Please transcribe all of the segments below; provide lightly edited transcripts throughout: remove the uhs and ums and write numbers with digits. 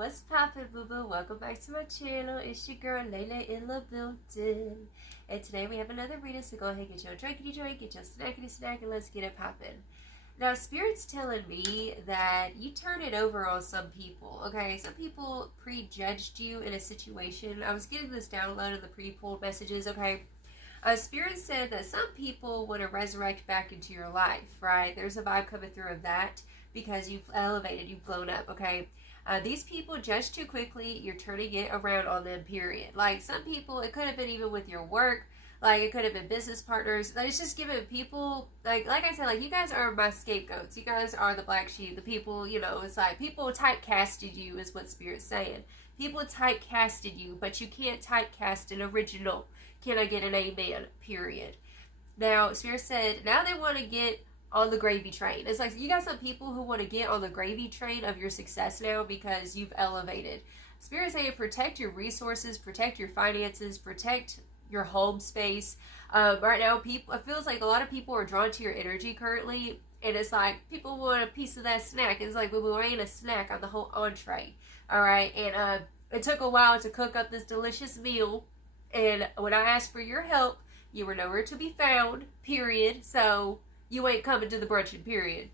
What's poppin', boo boo? Welcome back to my channel. It's your girl Layla in the building. And today we have another reading, so go ahead and get your drinkity drink, get your snackity snack, and let's get it poppin'. Now, Spirit's telling me that you turn it over on some people, okay? Some people prejudged you in a situation. I was getting this download in the pre-pulled messages, okay? Spirit said that some people want to resurrect back into your life, right? There's a vibe coming through of that because you've elevated, you've blown up, okay? These people judge too quickly. You're turning it around on them, period. Like, some people, it could have been even with your work. Like, it could have been business partners. Like, it's just giving people, like I said, like, you guys are my scapegoats. You guys are the black sheep. The people, you know, it's like, people typecasted you is what Spirit's saying. People typecasted you, but you can't typecast an original. Can I get an amen? Period. Now, Spirit said, now they want to get on the gravy train. It's like you got some people who want to get on the gravy train of your success now because you've elevated. Spirit saying protect your resources, protect your finances, protect your home space. Right now, people, it feels like a lot of people are drawn to your energy currently, and it's like people want a piece of that snack. It's like, we ain't a snack on the whole entree. All right, and it took a while to cook up this delicious meal, and when I asked for your help, you were nowhere to be found. Period. So you ain't coming to the brunching, period.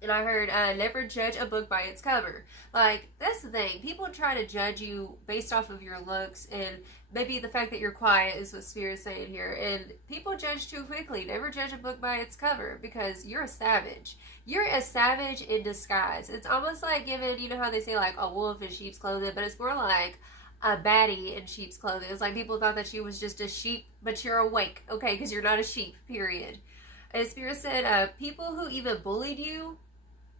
And I heard, never judge a book by its cover. Like, that's the thing. People try to judge you based off of your looks, and maybe the fact that you're quiet is what Spirit's saying here. And people judge too quickly. Never judge a book by its cover, because you're a savage. You're a savage in disguise. It's almost like giving, you know how they say, like, a wolf in sheep's clothing, but it's more like a baddie in sheep's clothing. It's like people thought that she was just a sheep, but you're awake, okay, because you're not a sheep, period. And Spirit said, people who even bullied you,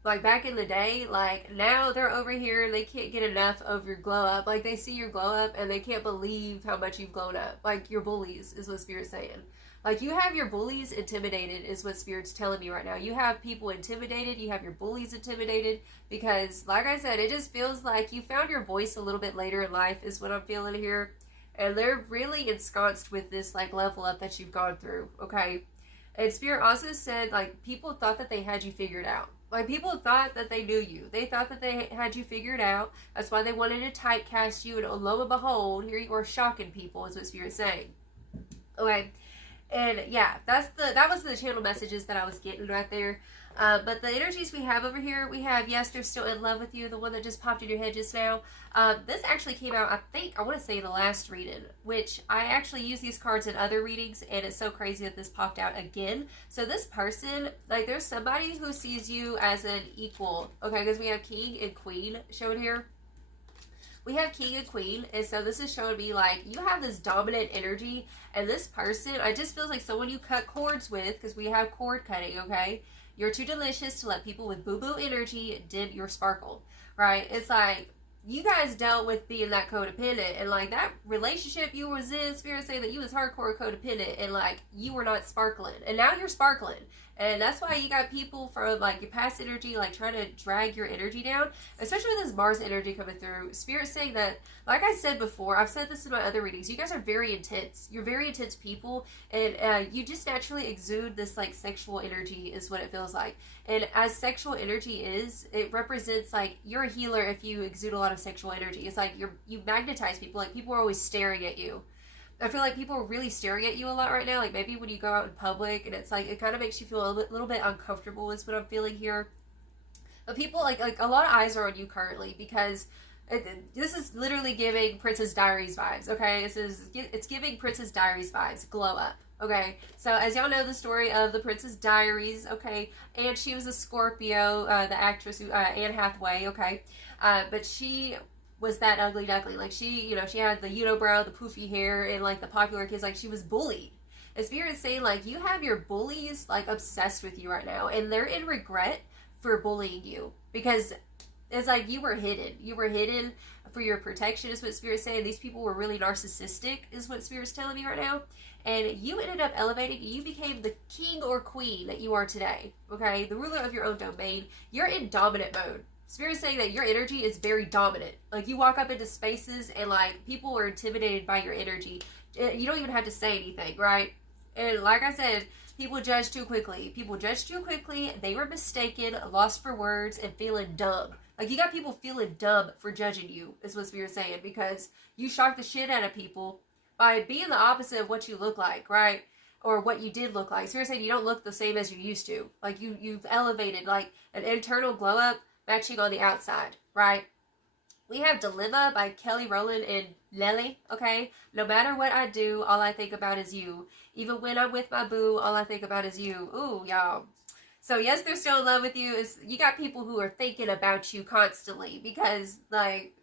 like back in the day, like now they're over here and they can't get enough of your glow up. Like they see your glow up and they can't believe how much you've grown up. Like your bullies is what Spirit's saying. Like you have your bullies intimidated is what Spirit's telling me right now. You have people intimidated. You have your bullies intimidated because, like I said, it just feels like you found your voice a little bit later in life is what I'm feeling here. And they're really ensconced with this like level up that you've gone through, okay? And Spirit also said, like, people thought that they had you figured out. Like, people thought that they knew you. They thought that they had you figured out. That's why they wanted to typecast you. And lo and behold, here you are shocking people, is what Spirit's saying. Okay. And, yeah, that was the channel messages that I was getting right there. But the energies we have over here, we have, yes, they're still in love with you, the one that just popped in your head just now. This actually came out, I want to say the last reading, which I actually use these cards in other readings, and it's so crazy that this popped out again. So this person, like, there's somebody who sees you as an equal, okay, because we have King and Queen shown here. We have King and Queen, and so this is showing me, like, you have this dominant energy, and this person, I just feels like someone you cut cords with, because we have cord cutting, okay? You're too delicious to let people with boo-boo energy dim your sparkle, right? It's like, you guys dealt with being that codependent, and, like, that relationship you was in, Spirit saying that you was hardcore codependent, and, like, you were not sparkling, and now you're sparkling. And that's why you got people from, like, your past energy, like, trying to drag your energy down, especially with this Mars energy coming through. Spirit saying that, like I said before, I've said this in my other readings, you guys are very intense. You're very intense people, and you just naturally exude this, like, sexual energy is what it feels like. And as sexual energy is, it represents, like, you're a healer if you exude a lot of sexual energy. It's like you magnetize people. Like, people are always staring at you. I feel like people are really staring at you a lot right now. Like, maybe when you go out in public, and it's like, it kind of makes you feel a little bit uncomfortable is what I'm feeling here. But people, like a lot of eyes are on you currently because this is literally giving Princess Diaries vibes, okay? It's giving Princess Diaries vibes, glow up, okay? So, as y'all know the story of the Princess Diaries, okay? And she was a Scorpio, the actress, Anne Hathaway, okay? But she was that ugly duckling. Like, she, you know, she had the unibrow, the poofy hair, and, like, the popular kids. Like, she was bullied. And Spirit is saying, like, you have your bullies, like, obsessed with you right now. And they're in regret for bullying you. Because it's like you were hidden. You were hidden for your protection, is what Spirit's saying. These people were really narcissistic, is what Spirit's telling me right now. And you ended up elevating. You became the king or queen that you are today. Okay? The ruler of your own domain. You're in dominant mode. Spirit's saying that your energy is very dominant. Like, you walk up into spaces and, like, people are intimidated by your energy. You don't even have to say anything, right? And like I said, people judge too quickly. People judge too quickly. They were mistaken, lost for words, and feeling dumb. Like, you got people feeling dumb for judging you, is what Spirit's saying, because you shock the shit out of people by being the opposite of what you look like, right? Or what you did look like. Spirit's saying you don't look the same as you used to. Like, you've elevated, like, an internal glow up matching on the outside, right? We have Dilemma by Kelly Rowland and Lele, okay? No matter what I do, all I think about is you. Even when I'm with my boo, all I think about is you. Ooh, y'all. So, yes, they're still in love with you. You got people who are thinking about you constantly because, like,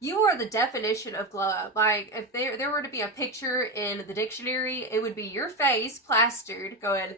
you are the definition of glow up. Like, if there were to be a picture in the dictionary, it would be your face plastered going,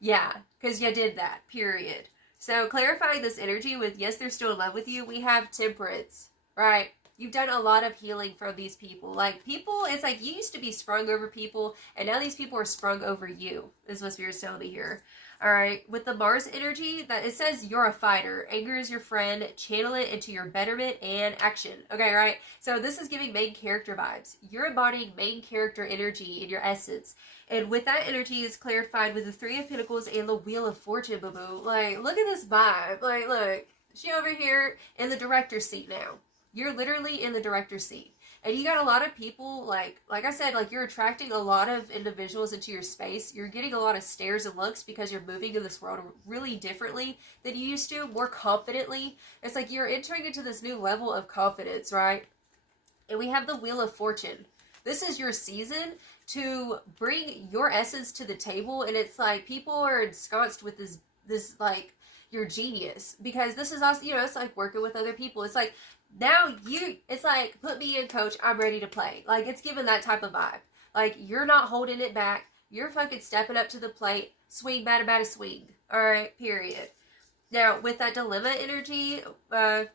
yeah, because you did that, period. So, clarifying this energy with, yes, they're still in love with you, we have Temperance, right? You've done a lot of healing from these people. Like, people, it's like you used to be sprung over people, and now these people are sprung over you, is what Spirit's telling me here. All right, with the Mars energy, that it says you're a fighter. Anger is your friend. Channel it into your betterment and action. Okay, right? So this is giving main character vibes. You're embodying main character energy in your essence. And with that energy is clarified with the Three of Pentacles and the Wheel of Fortune, boo-boo. Like, look at this vibe. Like, look. She over here in the director's seat now. You're literally in the director's seat. And you got a lot of people, like I said, like, you're attracting a lot of individuals into your space. You're getting a lot of stares and looks because you're moving in this world really differently than you used to, more confidently. It's like you're entering into this new level of confidence, right? And we have the Wheel of Fortune. This is your season to bring your essence to the table, and it's like people are ensconced with this like, your genius, because this is also, you know, it's like working with other people. It's like, now it's like, put me in, coach, I'm ready to play. Like, it's giving that type of vibe. Like, you're not holding it back. You're fucking stepping up to the plate. Swing, bada, swing. All right, period. Now, with that Dilemma energy,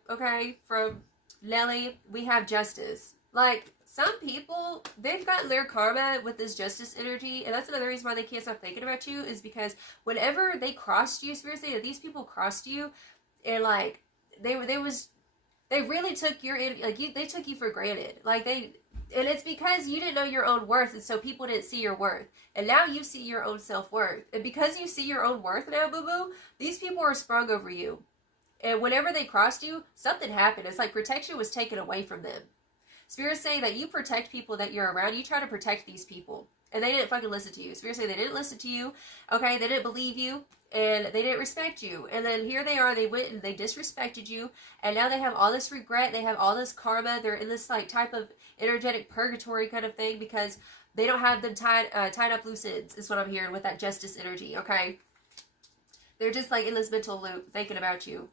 okay, from Nelly, we have Justice. Like, some people, they've gotten their karma with this Justice energy, and that's another reason why they can't stop thinking about you, is because whenever they crossed you, seriously, if these people crossed you, and, like, they really took they took you for granted. Like, and it's because you didn't know your own worth, and so people didn't see your worth. And now you see your own self-worth. And because you see your own worth now, boo-boo, these people are sprung over you. And whenever they crossed you, something happened. It's like protection was taken away from them. Spirit's saying that you protect people that you're around. You try to protect these people. And they didn't fucking listen to you. Spirit's saying they didn't listen to you. Okay, they didn't believe you. And they didn't respect you. And then here they are. They went and they disrespected you. And now they have all this regret. They have all this karma. They're in this, like, type of energetic purgatory kind of thing because they don't have them tied up loose ends, is what I'm hearing with that Justice energy, okay? They're just, like, in this mental loop thinking about you.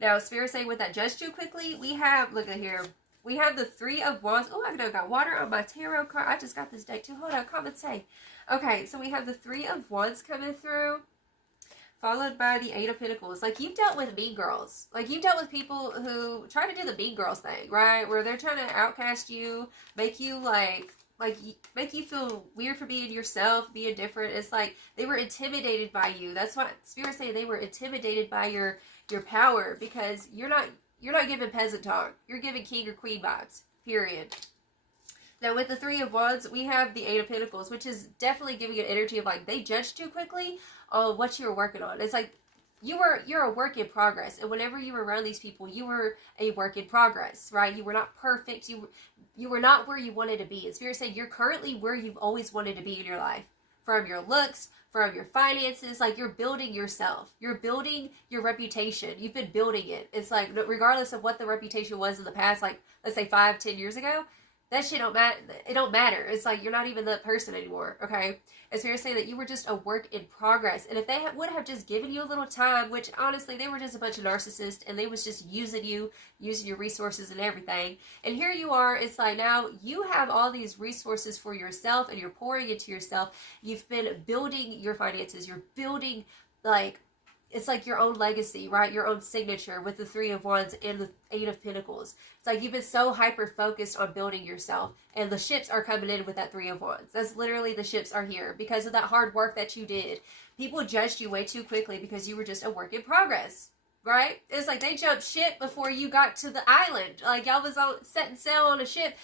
Now, Spirit's saying with that Judge too quickly, we have, look at here, we have the Three of Wands. Oh, I got water on my tarot card. I just got this deck too. Hold on, comment say. Okay, so we have the Three of Wands coming through, followed by the Eight of Pentacles. Like, you've dealt with mean girls. Like, you've dealt with people who try to do the mean girls thing, right? Where they're trying to outcast you, make you, make you feel weird for being yourself, being different. It's like they were intimidated by you. That's what Spirit's saying. They were intimidated by your power, because you're not giving peasant talk. You're giving king or queen vibes, period. Now, with the Three of Wands, we have the Eight of Pentacles, which is definitely giving an energy of, like, they judged too quickly on what you were working on. It's like you're a work in progress, and whenever you were around these people, you were a work in progress, right? You were not perfect. You were not where you wanted to be. And Spirit said you're currently where you've always wanted to be in your life, from your looks, from your finances. Like, you're building yourself. You're building your reputation. You've been building it. It's like, regardless of what the reputation was in the past, like, let's say 5-10 years ago, that shit don't matter. It don't matter. It's like you're not even that person anymore, okay? It's fair to say that you were just a work in progress. And if they would have just given you a little time, which honestly, they were just a bunch of narcissists, and they was just using you, using your resources and everything. And here you are. It's like now you have all these resources for yourself, and you're pouring into yourself. You've been building your finances. You're building, like, it's like your own legacy, right? Your own signature with the Three of Wands and the Eight of Pentacles. It's like you've been so hyper-focused on building yourself, and the ships are coming in with that Three of Wands. That's literally, the ships are here because of that hard work that you did. People judged you way too quickly because you were just a work in progress, right? It's like they jumped ship before you got to the island. Like, y'all was setting sail on a ship,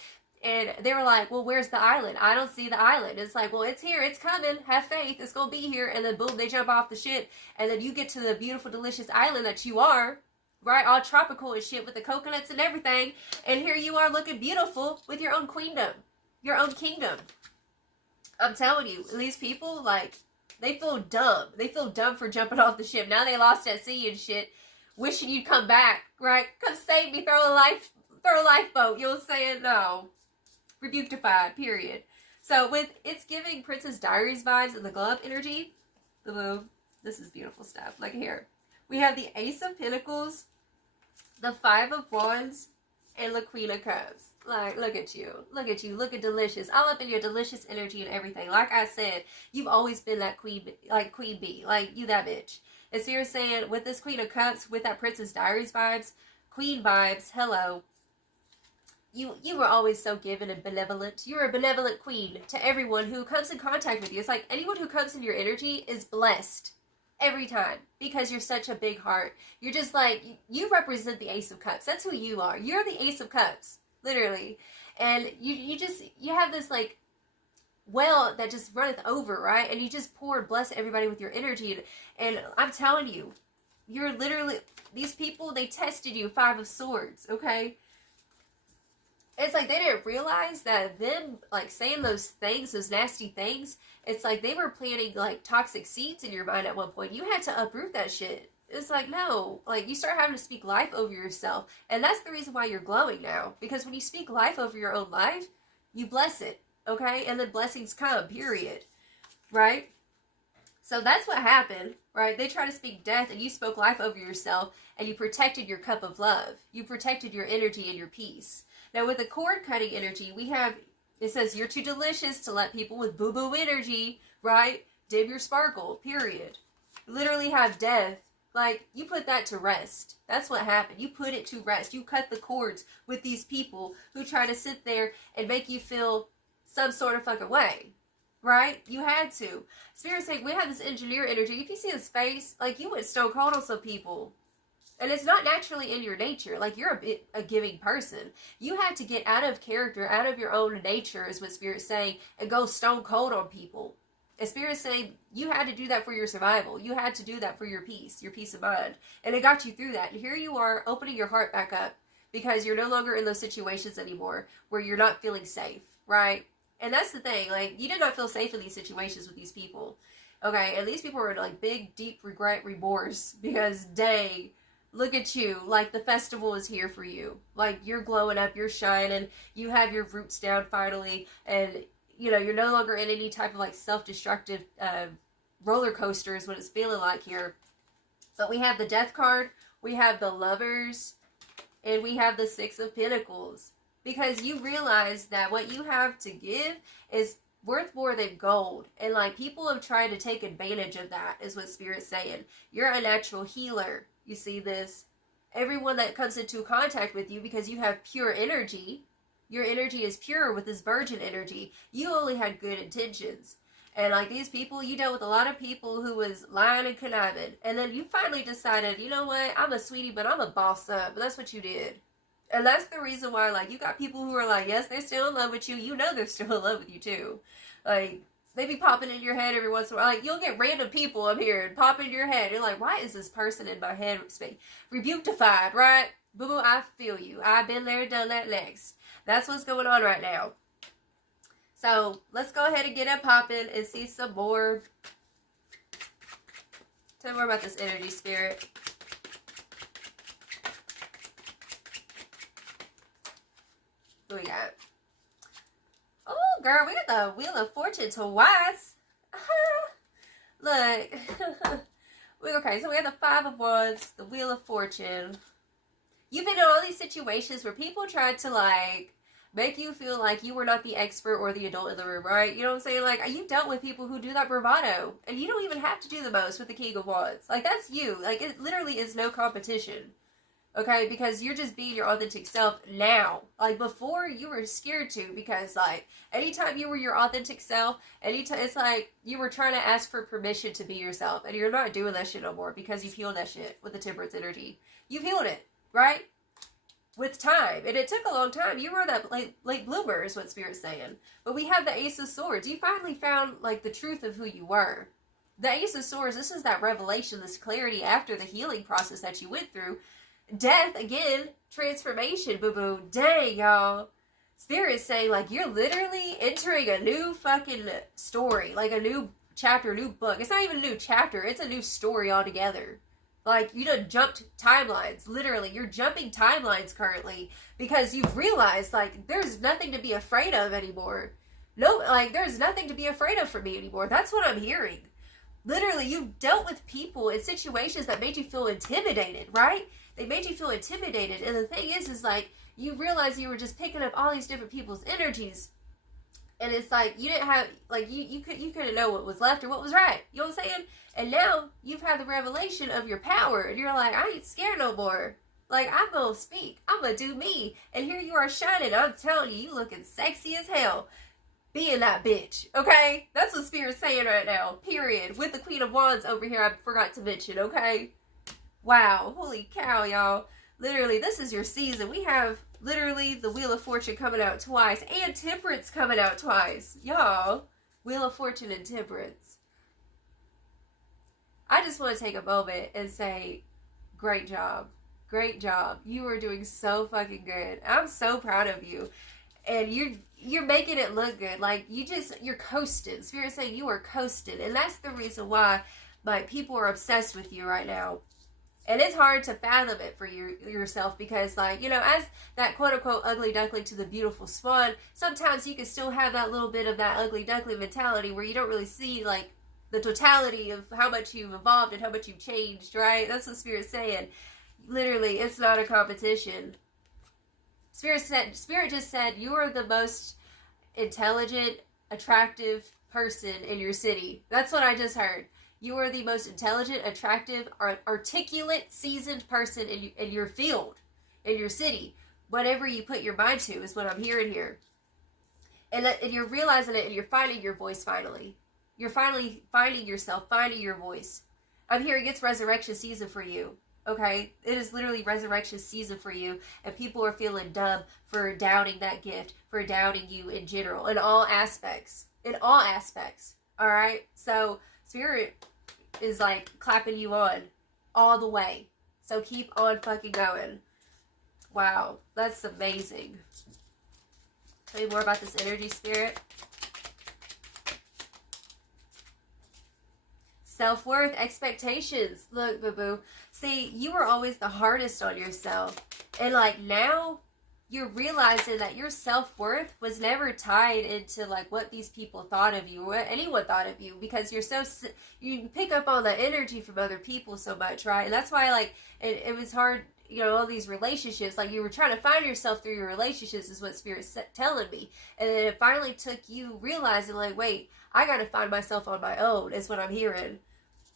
and they were like, well, where's the island? I don't see the island. It's like, well, it's here. It's coming. Have faith. It's going to be here. And then, boom, they jump off the ship. And then you get to the beautiful, delicious island that you are, right? All tropical and shit with the coconuts and everything. And here you are looking beautiful with your own queendom, your own kingdom. I'm telling you, these people, like, they feel dumb. They feel dumb for jumping off the ship. Now they lost at sea and shit, wishing you'd come back, right? Come save me, throw a lifeboat. You'll say no. Rebuktified, period. So it's giving Princess Diaries vibes and the glow up energy. This is beautiful stuff. Look here. We have the Ace of Pentacles, the Five of Wands, and the Queen of Cups. Like, look at you. Look at you. Looking delicious. All up in your delicious energy and everything. Like I said, you've always been that queen bee. Like, you that bitch. And so you're saying, with this Queen of Cups, with that Princess Diaries vibes, Queen vibes, hello. You were always so giving and benevolent. You're a benevolent queen to everyone who comes in contact with you. It's like anyone who comes in your energy is blessed every time because you're such a big heart. You're just like, you represent the Ace of Cups. That's who you are. You're the Ace of Cups, literally. And you have this like well that just runneth over, right? And you just pour and bless everybody with your energy. And I'm telling you, you're literally, these people, they tested you, Five of Swords, okay? It's like they didn't realize that them, like, saying those things, those nasty things, it's like they were planting, like, toxic seeds in your mind at one point. You had to uproot that shit. It's like, no. Like, you start having to speak life over yourself. And that's the reason why you're glowing now. Because when you speak life over your own life, you bless it, okay? And then blessings come, period. Right? So that's what happened, right? They tried to speak death, and you spoke life over yourself, and you protected your cup of love. You protected your energy and your peace. Now, with the cord-cutting energy, we have, it says, you're too delicious to let people with boo-boo energy, right, dim your sparkle, period. You literally have death. Like, you put that to rest. That's what happened. You put it to rest. You cut the cords with these people who try to sit there and make you feel some sort of fucking way, right? You had to. Spirit's saying, we have this engineer energy. If you see his face, like, you went stone cold on some people. And it's not naturally in your nature. Like, you're a giving person. You had to get out of character, out of your own nature, is what Spirit's saying, and go stone cold on people. And Spirit's saying, you had to do that for your survival. You had to do that for your peace of mind. And it got you through that. And here you are, opening your heart back up, because you're no longer in those situations anymore where you're not feeling safe, right? And that's the thing. Like, you did not feel safe in these situations with these people. Okay? And these people were in, like, big, deep regret, remorse, because, dang, look at you, like the festival is here for you. Like, you're glowing up, you're shining, you have your roots down finally, and, you know, you're no longer in any type of, like, self-destructive roller coaster is what it's feeling like here. But we have the Death card, we have the Lovers, and we have the Six of Pentacles. Because you realize that what you have to give is worth more than gold. And, like, people have tried to take advantage of that, is what Spirit's saying. You're a natural healer. You see this? Everyone that comes into contact with you, because you have pure energy, your energy is pure with this virgin energy. You only had good intentions. And like these people, you dealt with a lot of people who was lying and conniving. And then you finally decided, you know what? I'm a sweetie, but I'm a boss up. But that's what you did. And that's the reason why, like, you got people who are like, yes, they're still in love with you. You know they're still in love with you, too. Like, they be popping in your head every once in a while. Like, you'll get random people up here and pop in your head. You're like, why is this person in my head rebuktified, right? Boo-boo, I feel you. I've been there, done that next. That's what's going on right now. So, let's go ahead and get it popping and see some more. Tell me more about this energy, Spirit. What we got? Oh, girl, we got the Wheel of Fortune twice. Look. Okay, so we have the Five of Wands, the Wheel of Fortune. You've been in all these situations where people tried to, like, make you feel like you were not the expert or the adult in the room, right? You know what I'm saying? Like, you dealt with people who do that bravado. And you don't even have to do the most with the King of Wands. Like, that's you. Like, it literally is no competition. Okay, because you're just being your authentic self now. Like, before, you were scared to, because, like, anytime you were your authentic self, anytime, it's like you were trying to ask for permission to be yourself, and you're not doing that shit no more, because you've healed that shit with the Temperance energy. You've healed it, right? With time, and it took a long time. You were that late bloomer, is what Spirit's saying. But we have the Ace of Swords. You finally found, like, the truth of who you were. The Ace of Swords, this is that revelation, this clarity after the healing process that you went through. Death, again, transformation, boo-boo. Dang, y'all. Spirit is saying, like, you're literally entering a new fucking story. Like, a new chapter, a new book. It's not even a new chapter. It's a new story altogether. Like, you done jumped timelines. Literally, you're jumping timelines currently because you've realized, like, there's nothing to be afraid of anymore. No, like, there's nothing to be afraid of for me anymore. That's what I'm hearing. Literally, you've dealt with people in situations that made you feel intimidated, right? They made you feel intimidated. And the thing is like, you realize you were just picking up all these different people's energies. And it's like, you didn't have, like, you couldn't know what was left or what was right. You know what I'm saying? And now you've had the revelation of your power. And you're like, I ain't scared no more. Like, I'm going to speak. I'm going to do me. And here you are shining. I'm telling you, you looking sexy as hell. Being that bitch, okay? That's what Spirit's saying right now, period. With the Queen of Wands over here, I forgot to mention, okay? Wow, holy cow, y'all. Literally, this is your season. We have, literally, the Wheel of Fortune coming out twice, and Temperance coming out twice. Y'all, Wheel of Fortune and Temperance. I just want to take a moment and say, great job. Great job. You are doing so fucking good. I'm so proud of you. And you're making it look good. Like, you're coasting. Spirit's saying you are coasting. And that's the reason why, like, people are obsessed with you right now. And it's hard to fathom it for yourself because, like, you know, as that quote-unquote ugly duckling to the beautiful swan, sometimes you can still have that little bit of that ugly duckling mentality where you don't really see, like, the totality of how much you've evolved and how much you've changed, right? That's what Spirit's saying. Literally, it's not a competition. Spirit just said, you are the most intelligent, attractive person in your city. That's what I just heard. You are the most intelligent, attractive, articulate, seasoned person in your field, in your city. Whatever you put your mind to is what I'm hearing here. And you're realizing it, and you're finding your voice finally. You're finally finding yourself, finding your voice. I'm hearing it's resurrection season for you. Okay, it is literally resurrection season for you, and people are feeling dumb for doubting that gift, for doubting you in general, in all aspects, all right? So Spirit is like clapping you on all the way, so keep on fucking going. Wow, that's amazing. Tell me more about this energy, Spirit. Self-worth, expectations. Look, boo-boo. See, you were always the hardest on yourself. And, like, now you're realizing that your self-worth was never tied into, like, what these people thought of you or what anyone thought of you. Because you pick up on the energy from other people so much, right? And that's why, like, it was hard, you know, all these relationships. Like, you were trying to find yourself through your relationships is what Spirit's telling me. And then it finally took you realizing, like, wait, I got to find myself on my own is what I'm hearing.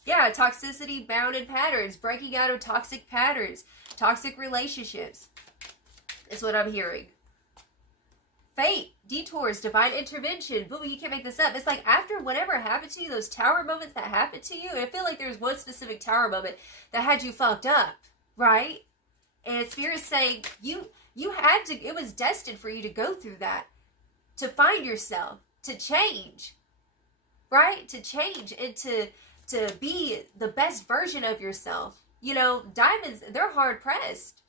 Yeah, toxicity bound in patterns, breaking out of toxic patterns, toxic relationships is what I'm hearing. Fate, detours, divine intervention. Boo, you can't make this up. It's like after whatever happened to you, those tower moments that happened to you, and I feel like there's one specific tower moment that had you fucked up, right? And Spirit's saying you had to, it was destined for you to go through that, to find yourself, to change, right? To change and to be the best version of yourself. You know, diamonds, they're hard pressed.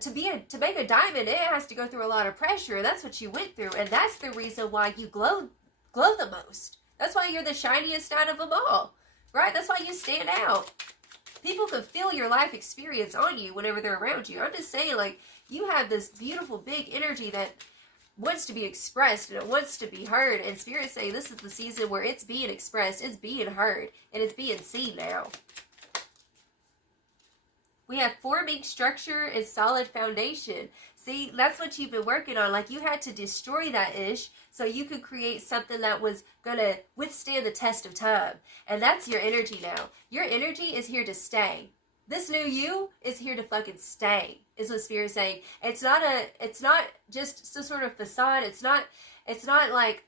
To make a diamond, it has to go through a lot of pressure. That's what you went through, and that's the reason why you glow the most. That's why you're the shiniest out of them all, right? That's why you stand out. People can feel your life experience on you whenever they're around you. I'm just saying, like, you have this beautiful big energy that wants to be expressed and it wants to be heard, and Spirit's saying this is the season where it's being expressed, it's being heard, and it's being seen now. We have forming structure and solid foundation. See, that's what you've been working on. Like, you had to destroy that ish so you could create something that was going to withstand the test of time. And that's your energy now. Your energy is here to stay. This new you is here to fucking stay, is what Spirit's saying. It's not just some sort of facade. It's not like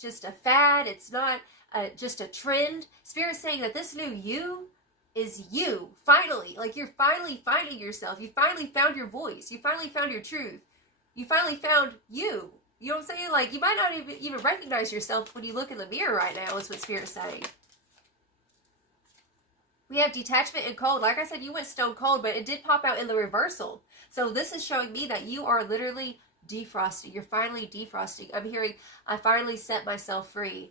just a fad. It's not just a trend. Spirit's saying that this new you is you, finally. Like, you're finally finding yourself. You finally found your voice. You finally found your truth. You finally found you. You know what I'm saying? Like, you might not even recognize yourself when you look in the mirror right now, is what Spirit's saying. We have detachment and cold. Like I said, you went stone cold, but it did pop out in the reversal. So this is showing me that you are literally defrosting. You're finally defrosting. I'm hearing, I finally set myself free.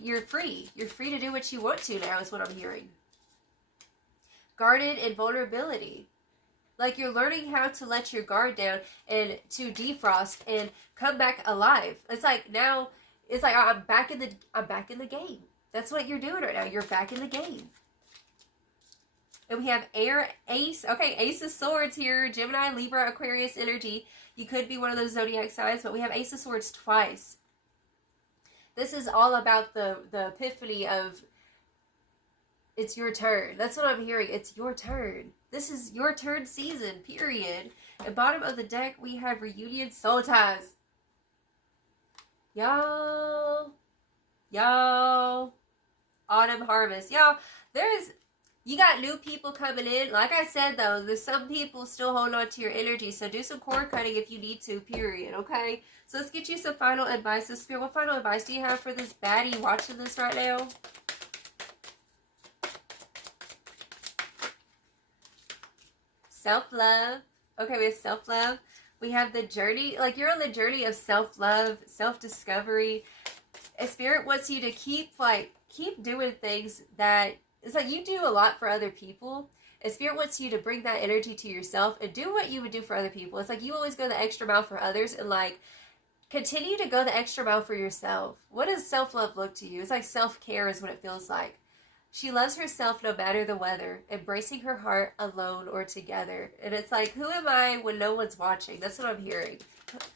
You're free. You're free to do what you want to now is what I'm hearing. Guarded and vulnerability. Like you're learning how to let your guard down and to defrost and come back alive. It's like now, it's like I'm back in the game. That's what you're doing right now. You're back in the game. And we have air, ace. Okay, ace of swords here. Gemini, Libra, Aquarius energy. You could be one of those zodiac signs, but we have ace of swords twice. This is all about the epiphany of it's your turn. That's what I'm hearing. It's your turn. This is your turn season, period. At bottom of the deck, we have reunion soul ties. Y'all. Autumn harvest. Y'all, you got new people coming in. Like I said, though, there's some people still holding on to your energy. So do some cord cutting if you need to, period. Okay? So let's get you some final advice. So Spirit, what final advice do you have for this baddie watching this right now? Self-love. Okay, we have self-love. We have the journey. Like, you're on the journey of self-love, self-discovery. And Spirit wants you to keep doing things that... It's like you do a lot for other people. And Spirit wants you to bring that energy to yourself and do what you would do for other people. It's like you always go the extra mile for others and like continue to go the extra mile for yourself. What does self-love look to you? It's like self-care is what it feels like. She loves herself no matter the weather, embracing her heart alone or together. And it's like, who am I when no one's watching? That's what I'm hearing.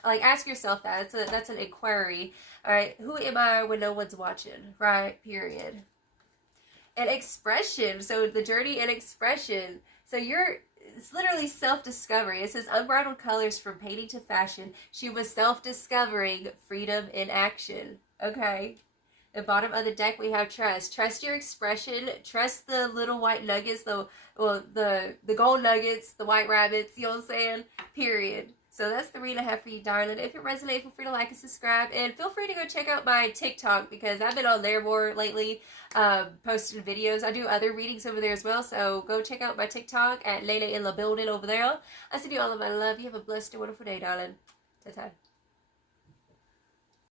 Like, ask yourself that. That's an inquiry. All right, who am I when no one's watching? Right, period. And expression. So the journey and expression. So it's literally self-discovery. It says unbridled colors from painting to fashion. She was self-discovering freedom in action. Okay. The bottom of the deck we have trust. Trust your expression. Trust the little white nuggets, the gold nuggets, the white rabbits, you know what I'm saying? Period. So that's the read I have for you, darling. If it resonates, feel free to like and subscribe. And feel free to go check out my TikTok because I've been on there more lately, posting videos. I do other readings over there as well. So go check out my TikTok at 𝙠𝚝'𝚜 in the building over there. I send you all of my love. You have a blessed and wonderful day, darling. Ta-ta.